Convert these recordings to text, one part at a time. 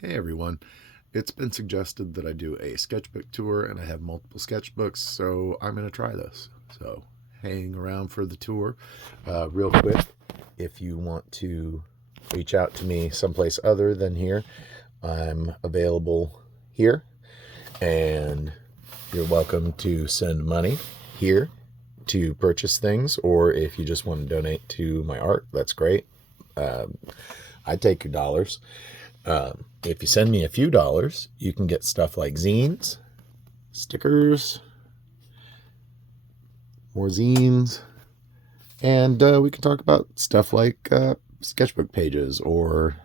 Hey everyone, it's been suggested that I do a sketchbook tour and I have multiple sketchbooks, so I'm going to try this. So hang around for the tour. Real quick, if you want to reach out to me someplace other than here, I'm available here, and you're welcome to send money here to purchase things, or if you just want to donate to my art, that's great. I take your dollars. If you send me a few dollars, you can get stuff like zines, stickers, more zines, and we can talk about stuff like sketchbook pages or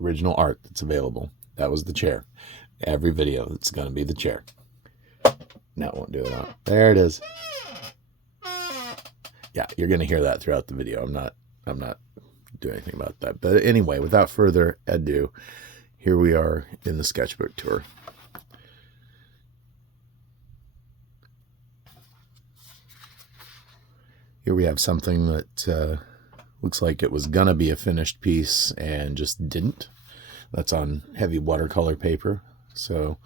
original art that's available. That was the chair. Every video, it's going to be the chair. No, it won't do it. There it is. Yeah, you're going to hear that throughout the video. I'm not do anything about that. But anyway, without further ado, here we are in the sketchbook tour. Here we have something that looks like it was gonna be a finished piece and just didn't. That's on heavy watercolor paper, so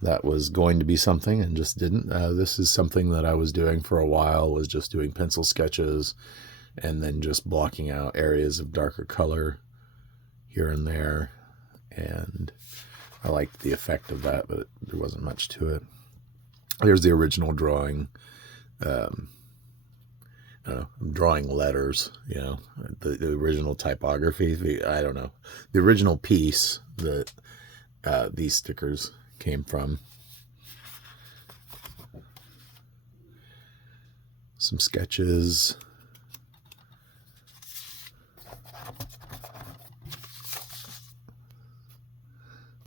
that was going to be something and just didn't. This is something that I was doing for a while, was just doing pencil sketches and then just blocking out areas of darker color here and there, and I liked the effect of that, but there wasn't much to it. There's the original drawing. I'm drawing letters, the original typography. I don't know, the original piece that these stickers came from. Some sketches.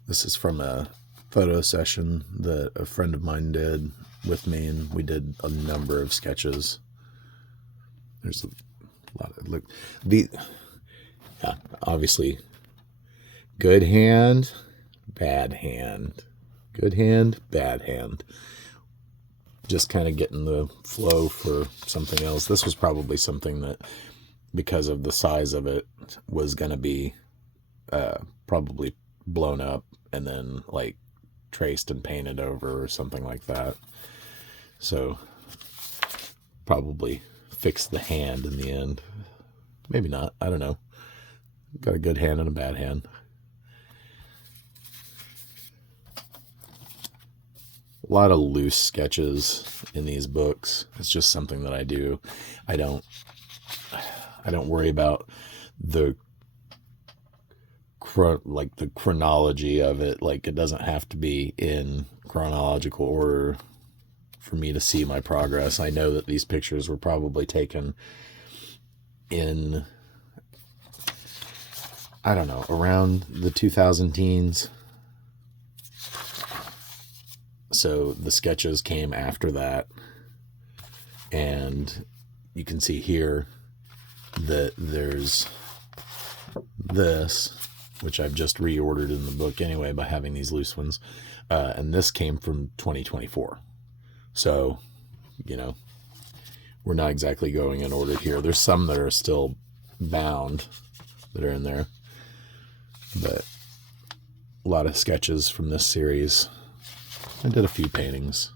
This is from a photo session that a friend of mine did with me, and we did a number of sketches. There's a lot of look. Obviously, good hand, bad hand, good hand, bad hand. Just kind of getting the flow for something else. This was probably something that, because of the size of it, was going to be probably blown up and then like traced and painted over or something like that. So probably fix the hand in the end. Maybe not. I don't know. Got a good hand and a bad hand. A lot of loose sketches in these books. It's just something that I do. I don't worry about the chronology of it. Like, it doesn't have to be in chronological order for me to see my progress. I know that these pictures were probably taken in, I don't know, around the 2000 teens. So the sketches came after that. And you can see here that there's this, which I've just reordered in the book anyway by having these loose ones. And this came from 2024. So, we're not exactly going in order here. There's some that are still bound that are in there. But a lot of sketches from this series. I did a few paintings.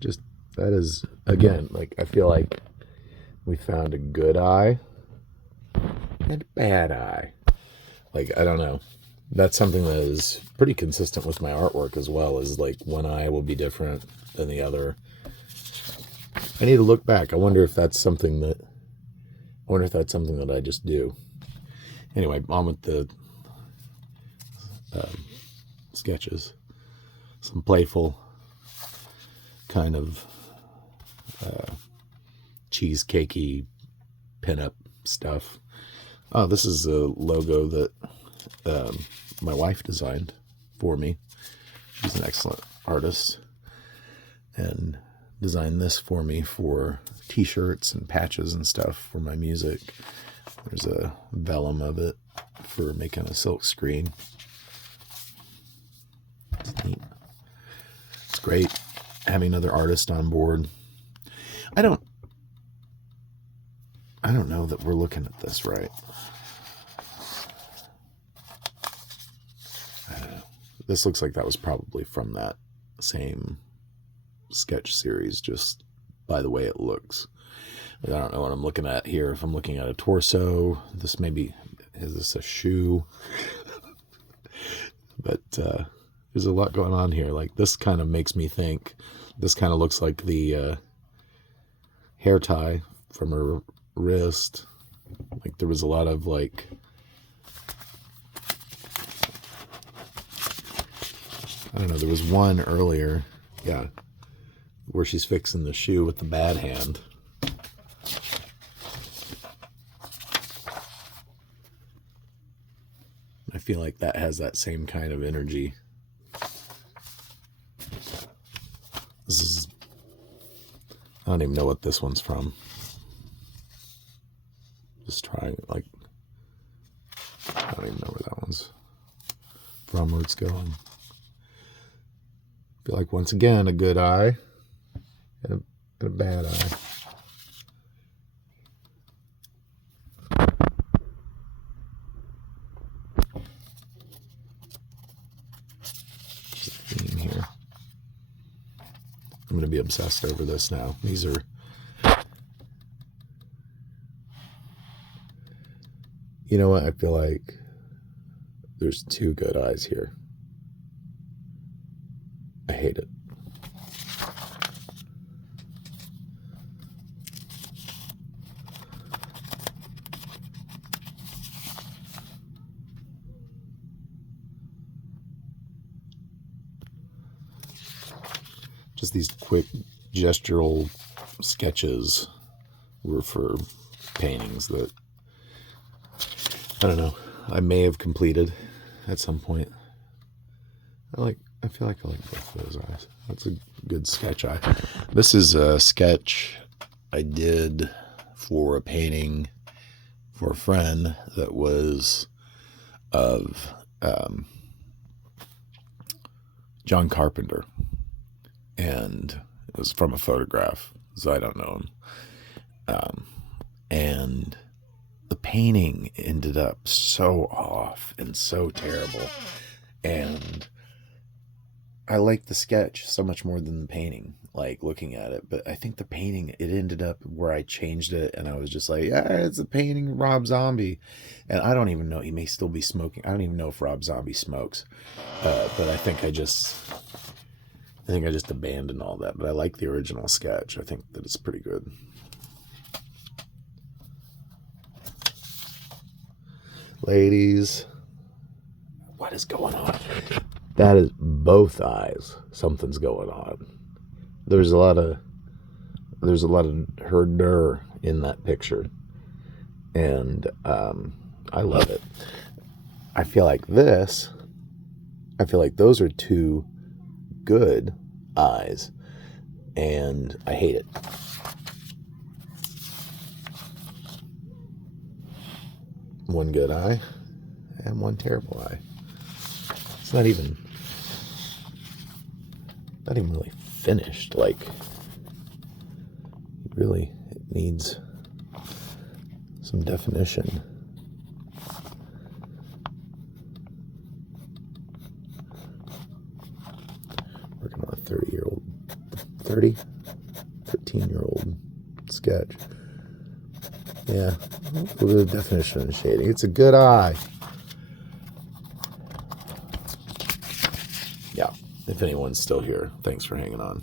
Just, that is, again, like, I feel like we found a good eye and a bad eye. Like, I don't know. That's something that is pretty consistent with my artwork as well, is like one eye will be different than the other. I need to look back. I wonder if that's something that I just do. Anyway, on with the sketches. Some playful kind of cheesecakey pinup stuff. Oh, this is a logo that my wife designed for me. She's an excellent artist and designed this for me for t-shirts and patches and stuff for my music. There's a vellum of it for making a silk screen. It's neat. great having another artist on board. I don't know that we're looking at this right. This looks like that was probably from that same sketch series, just by the way it looks. I don't know what I'm looking at here. If I'm looking at a torso, this maybe, is this a shoe? But there's a lot going on here. Like, this kind of makes me think, this kind of looks like the hair tie from her wrist. Like, there was a lot of, like, I don't know, there was one earlier, yeah, where she's fixing the shoe with the bad hand. I feel like that has that same kind of energy. This is, I don't even know what this one's from. Just trying, like, I don't even know where that one's from, where it's going. I feel like, once again, a good eye and a bad eye. Theme here. I'm going to be obsessed over this now. These are, you know what? I feel like there's two good eyes here. I hate it. Just these quick gestural sketches were for paintings that, I don't know, I may have completed at some point. I feel like I like both of those eyes. That's a good sketch eye. This is a sketch I did for a painting for a friend that was of John Carpenter. And it was from a photograph, so I don't know him. And the painting ended up so off and so terrible. And I liked the sketch so much more than the painting, like, looking at it. But I think the painting, it ended up where I changed it, and I was just like, yeah, it's a painting of Rob Zombie. And I don't even know, he may still be smoking. I don't even know if Rob Zombie smokes. But I think I just abandoned all that. But I like the original sketch. I think that it's pretty good. Ladies, what is going on? That is both eyes. Something's going on. There's a lot of her in that picture, and I love it. I feel like those are two good eyes, and I hate it. One good eye and one terrible eye. It's not even really finished. Like, really, it needs some definition. Working on a 13-year-old sketch. Yeah, a little bit of definition and shading. It's a good eye. Yeah, if anyone's still here, thanks for hanging on.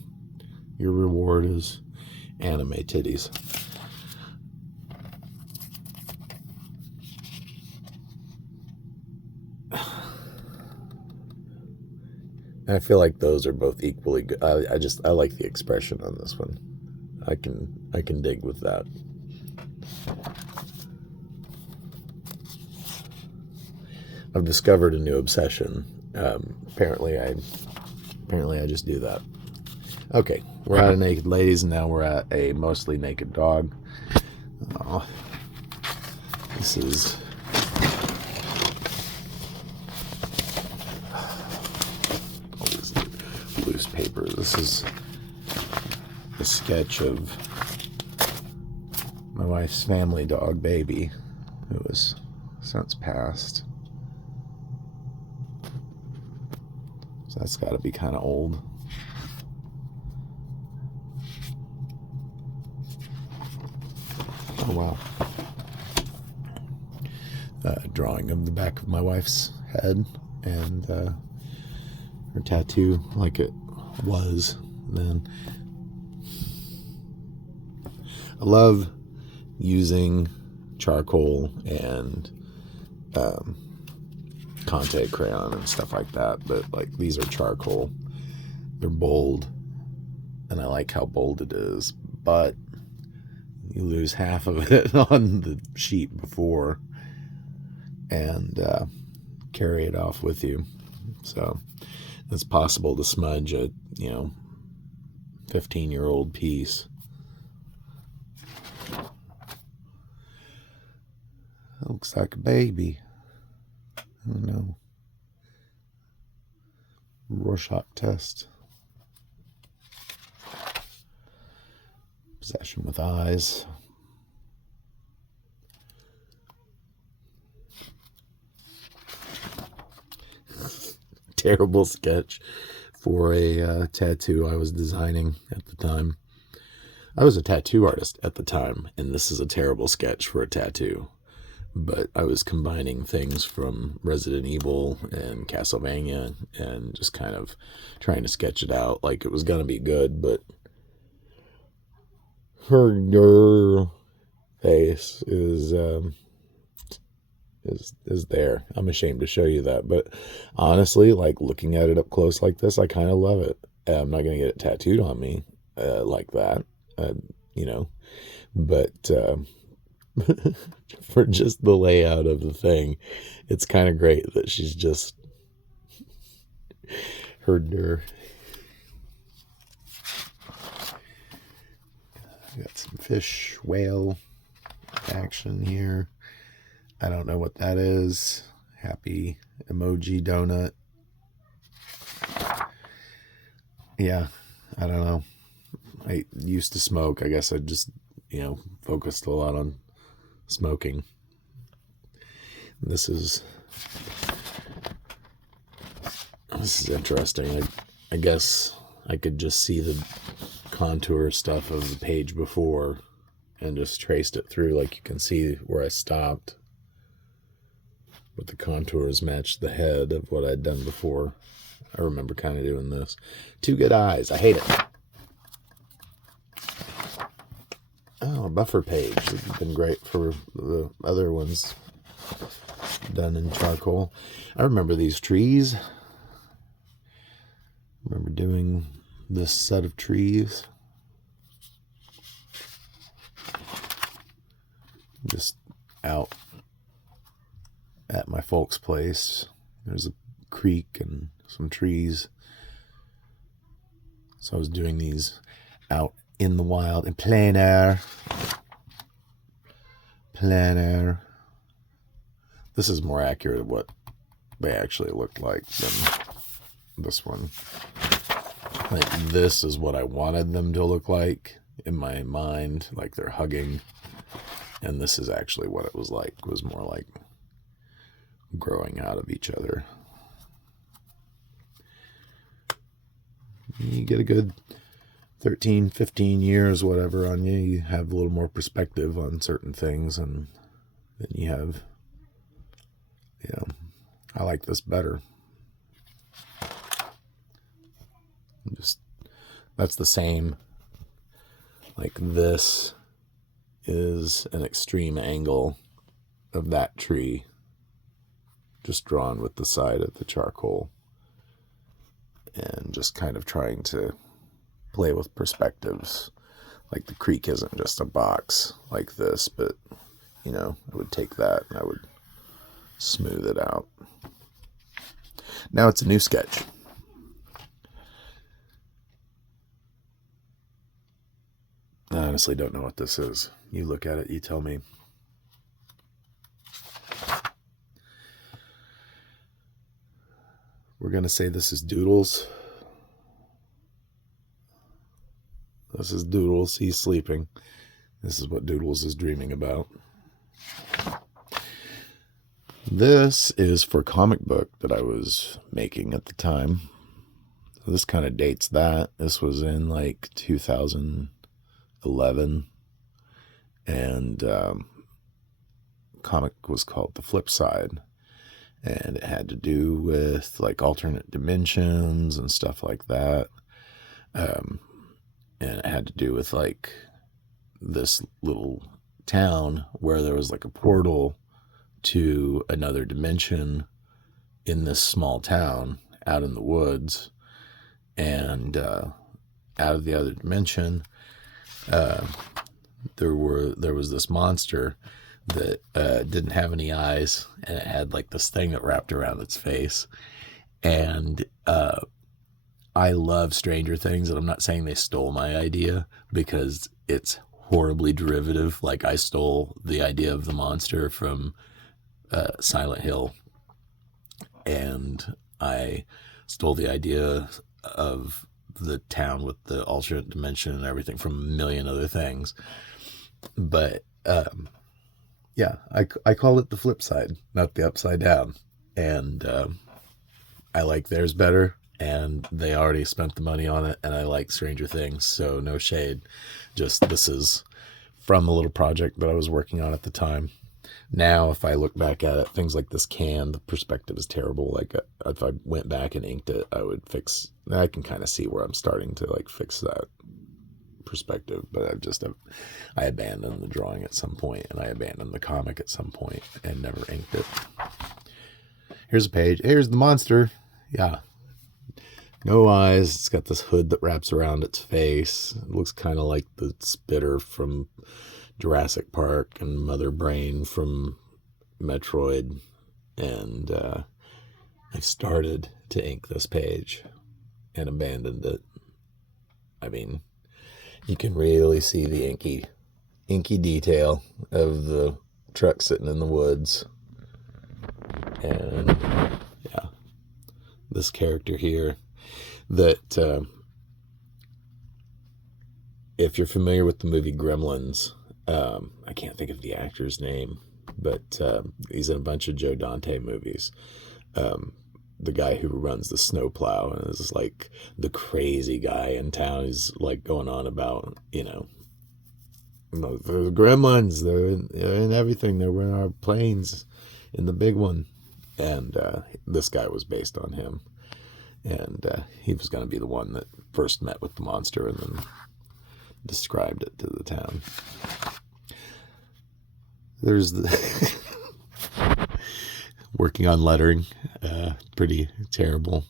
Your reward is anime titties. And I feel like those are both equally good. I like the expression on this one. I can dig with that. I've discovered a new obsession. Apparently I just do that. Okay, we're at a naked ladies, and now we're at a mostly naked dog. Oh, this is all these loose paper. This is a sketch of my wife's family dog, Baby, who has since passed. So that's got to be kind of old. Oh, wow. Drawing of the back of my wife's head and her tattoo like it was then. I love using charcoal and Conte crayon and stuff like that, but like these are charcoal. They're bold, and I like how bold it is, but you lose half of it on the sheet before and carry it off with you. So it's possible to smudge a 15-year-old piece. Looks like a baby. I don't know. Rorschach test. Possession with eyes. Terrible sketch for a tattoo I was designing at the time. I was a tattoo artist at the time, and this is a terrible sketch for a tattoo. But I was combining things from Resident Evil and Castlevania and just kind of trying to sketch it out like it was going to be good, but her face is there. I'm ashamed to show you that, but honestly, like looking at it up close like this, I kind of love it. I'm not going to get it tattooed on me like that, but for just the layout of the thing, it's kind of great that she's just her. Got some fish, whale action here. I don't know what that is. Happy emoji donut. Yeah, I don't know. I used to smoke. I guess I just, focused a lot on smoking. This is interesting. I guess I could just see the contour stuff of the page before and just traced it through, like you can see where I stopped. But the contours matched the head of what I'd done before. I remember kind of doing this. Too good eyes. I hate it. Oh, a buffer page. It's been great for the other ones done in charcoal. I remember these trees. I remember doing this set of trees. Just out at my folks' place. There's a creek and some trees. So I was doing these out in the wild, in plein air. Plein air. This is more accurate of what they actually looked like than this one. Like, this is what I wanted them to look like in my mind, like they're hugging. And this is actually what it was like. It was more like growing out of each other. You get a good 13, 15 years, whatever, on you. You have a little more perspective on certain things, and then you have, I like this better. That's the same. Like, this is an extreme angle of that tree, just drawn with the side of the charcoal, and just kind of trying to play with perspectives. Like, the creek isn't just a box like this, but I would take that and I would smooth it out. Now it's a new sketch. I honestly don't know what this is. You look at it, you tell me. We're going to say this is Doodles. This is Doodles. He's sleeping. This is what Doodles is dreaming about. This is for a comic book that I was making at the time. So this kind of dates that. This was in like 2011. And comic was called The Flip Side. And it had to do with like alternate dimensions and stuff like that. And it had to do with like this little town where there was like a portal to another dimension in this small town out in the woods. And out of the other dimension, there was this monster that didn't have any eyes, and it had like this thing that wrapped around its face. And I love Stranger Things, and I'm not saying they stole my idea, because it's horribly derivative. Like, I stole the idea of the monster from Silent Hill, and I stole the idea of the town with the alternate dimension and everything from a million other things. But yeah, I call it The Flip Side, not the Upside Down. And I like theirs better, and they already spent the money on it, and I like Stranger Things, so no shade. Just, this is from a little project that I was working on at the time. Now, if I look back at it, things like this the perspective is terrible. Like, if I went back and inked it, I can kind of see where I'm starting to like fix that perspective, but I abandoned the drawing at some point, and I abandoned the comic at some point and never inked it. Here's a page. Here's the monster. Yeah. No eyes. It's got this hood that wraps around its face. It looks kind of like the Spitter from Jurassic Park and Mother Brain from Metroid. And I started to ink this page and abandoned it. I mean, you can really see the inky detail of the truck sitting in the woods. And yeah, this character here that if you're familiar with the movie Gremlins, I can't think of the actor's name, but he's in a bunch of Joe Dante movies. The guy who runs the snowplow and is like the crazy guy in town. He's like going on about, the gremlins, they're in everything. They were in our planes in the big one. And this guy was based on him. And he was going to be the one that first met with the monster and then described it to the town. There's the working on lettering, pretty terrible,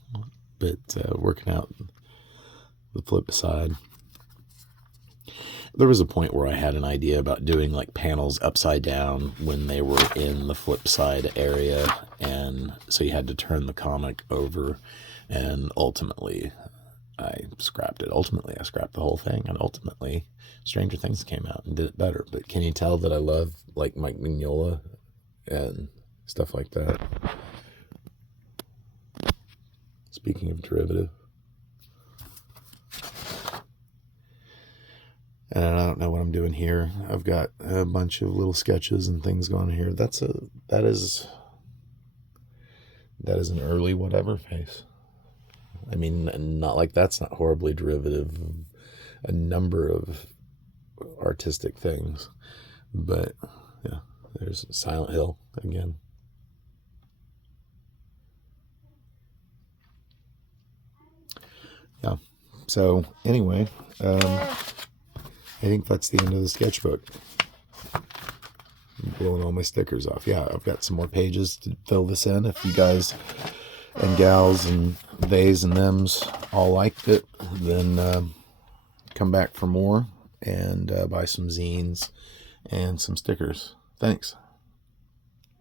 but working out the flip side. There was a point where I had an idea about doing like panels upside down when they were in the flip side area, and so you had to turn the comic over, and ultimately I scrapped it. Ultimately I scrapped the whole thing, and ultimately Stranger Things came out and did it better. But can you tell that I love like Mike Mignola and stuff like that? Speaking of derivative. And I don't know what I'm doing here. I've got a bunch of little sketches and things going here. That is an early whatever face. I mean, not like that's not horribly derivative of a number of artistic things. But yeah, there's Silent Hill again. Yeah. So anyway, I think that's the end of the sketchbook. I'm blowing all my stickers off. Yeah, I've got some more pages to fill this in. If you guys and gals and theys and thems all liked it, then come back for more and buy some zines and some stickers. Thanks.